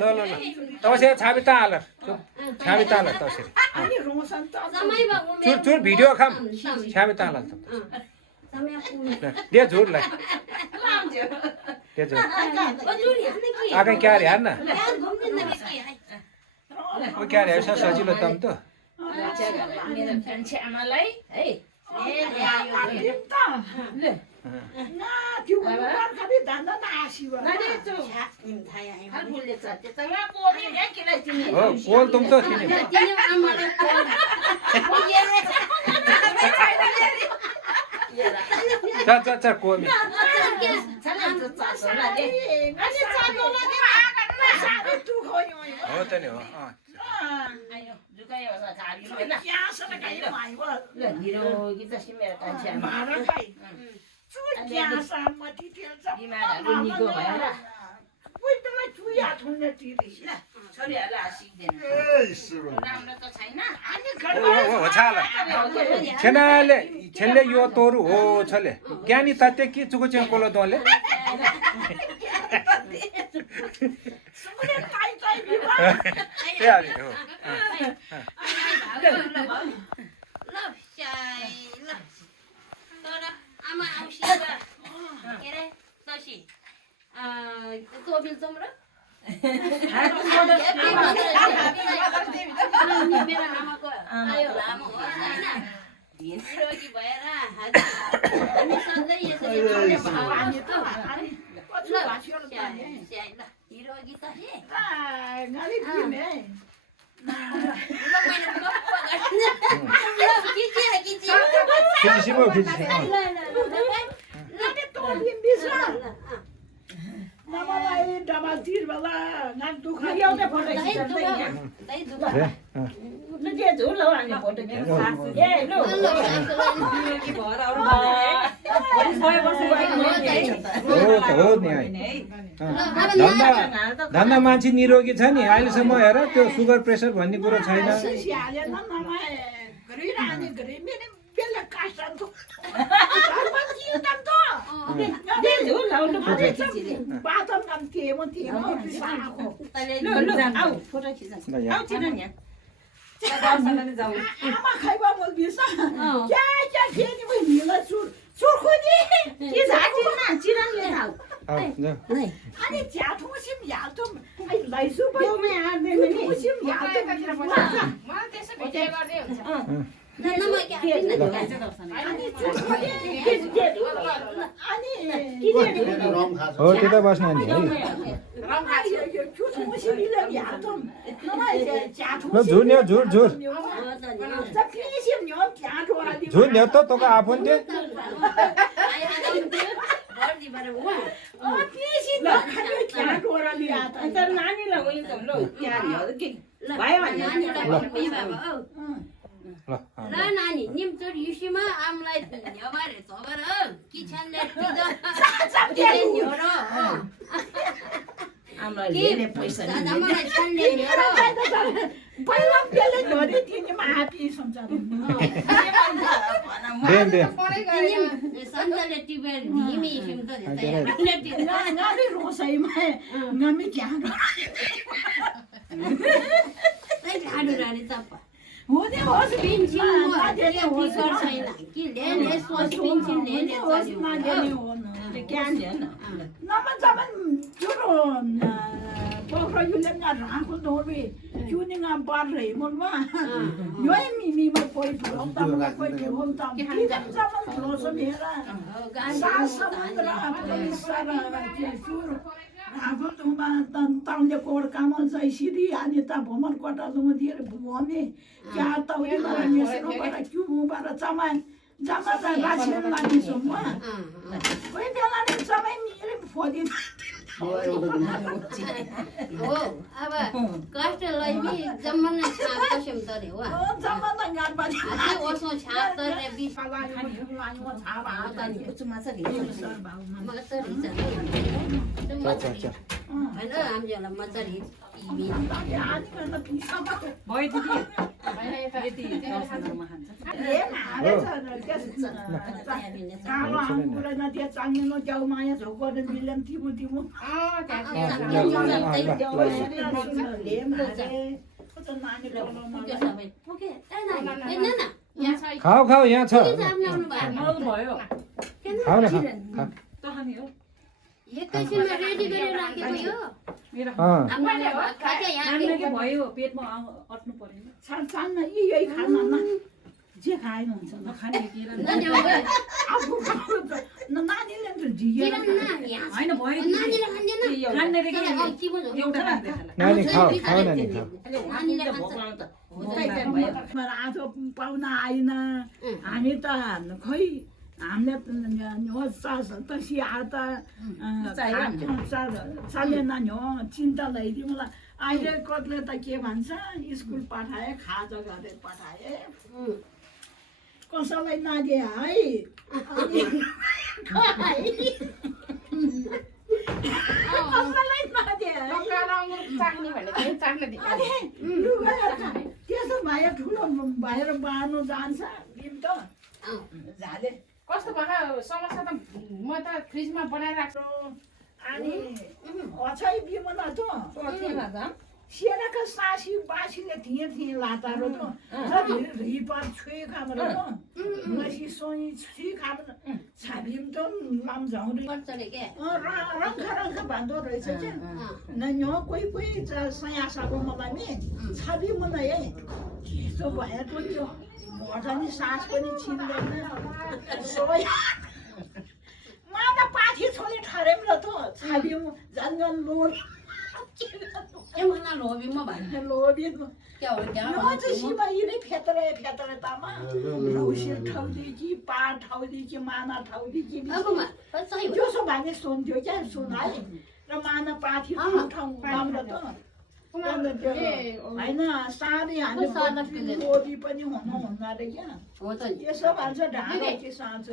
ल ल ल तवसे छाबी ता आला छाबी ता आला तवसे चुर चुर भिडियो खाम छाबी ता आला दे झूठ ला दे झूठ आगे क्या रे यार ना वो क्या रे ऐसा सजिलो तम त मेरो फ्रेन्ड छ आमालाई है हो बोल तुम तो थिने चल चल चल कोमी हो त नि हो छेनाले छेले यो तोरु हो छले ज्ञानी तत्ते कि चुको चाहिँ कोलो दोले धन्दा मान्छे निरोगी छ नि अहिलेसम्म हेर त्यो सुगर प्रेसर भन्ने कुरो छैन हो त्यता बस्न नि है झुन्यो झुर झुर झुन्यो त तोको आफन दे ल नानी निम्चोर युसीमा आमलाई न्यबारे थबर किछनले न्योरो आमलाई लिने पैसा नि मलाई छन्ने न्योरो पहिला बेले गरे तिनी मापी सम्झाउ देन देन सन्तले टिबे धिमी सिम त नानी रोसैमा नमी क्या झाडु रानी चप्पा होने होस् पिन्चिन फिकर छैन कि लेले सोच पिन्चिन लेले होस् नदेने हो न क्या हैन नमन जमन जुरो पोखरो युलेंगा राखो दोबे जुनिंगा बार रे मोलमा यो मिमी म कोइ ठोम त म कोइ ठोम त के जमन रोसो मेरा सास समुद्र सारा के जुरो राखो तुमा ताउले कोड कामल चाहिँ सिधी अनि त भमर कोटा दुम दिएर भमे क्या त उनी मलाई मेसनो bara क्यु bara चमान जमा त राछन लागि सम्म कोही बेला नि समय मिले फोदिन हो अब कष्टलाई नि जम्मन छाप कसम तरे हो जम्मन गाड बाजी आजै ओसो छाप तरे बिस लायो छाप आतानी कुचमा छ नि मसरी छ हैन हामीलाई मसरी आदि गर्न पिसा भयो दिदी कालो आँगुरा नदिया चाङ्गिनो जाउ माया झोको मिलन तिमो तिमो खाऊ खाऊ यहाँ छ खाऊ न एकैछिनमा रेडी गरेर राखेको यो भयो पेटमा अट्नु परेन सानो यही खानामा जे खाएन हुन्छ आफू नानीले त झिक्यो होइन भयो नानी खाऊ खाऊ नानी खाऊ आजो पाहुना आइन हामी त खै हामीले तसी आता चाले नानी हो चिन्ता ल्याइदियो मलाई अहिले कतले त के भन्छ स्कुल पठाए खाजा गरेर पठाए कसैलाई नदिए है कसैलाई नदिए त्यसो भए ठुलो भएर बाँड्नु जान्छ बिम त झाले कस्तो भयो समस्या त म त फ्रिजमा बनाएर राख्छु अनि अछै बिमला त सेराका सासी बासीले थिए लातारो त रिपर छुइ खाम्रो त नसी सोई छुइ खाम्रो छाबिम त नाम झाउरी रङ्ग भान्दो रहेछ क्या न यो कोही सयासाको मलाई नि छाबी मलाई है त्यसो भए त त्यो भर्जनी सास पनि छिन्दैन सोय मादा पाथी छोले ठरेम र त छाबिम जङ्गल लोड लोबी सिमाइले फेतरे तामा रौसिर ठाउँदी कि पार ठाउँदी कि माना ठाउँदी कि त्यसो भने सुन्थ्यो क्या सुन है र माना पाथी ठाउँ राम्रो त होइन साह्रै हामी लोबी पनि हुनुहुन्न अरे क्या यसो भन्छ ढाँडो कि साँचो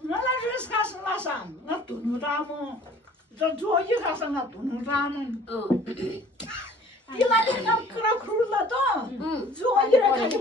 मलाई रेसकास लासाम न तुनु रामो जोगी खासँग तुनु रामो तिमीलाई कुरा खुर्ला त जोगी राख्छ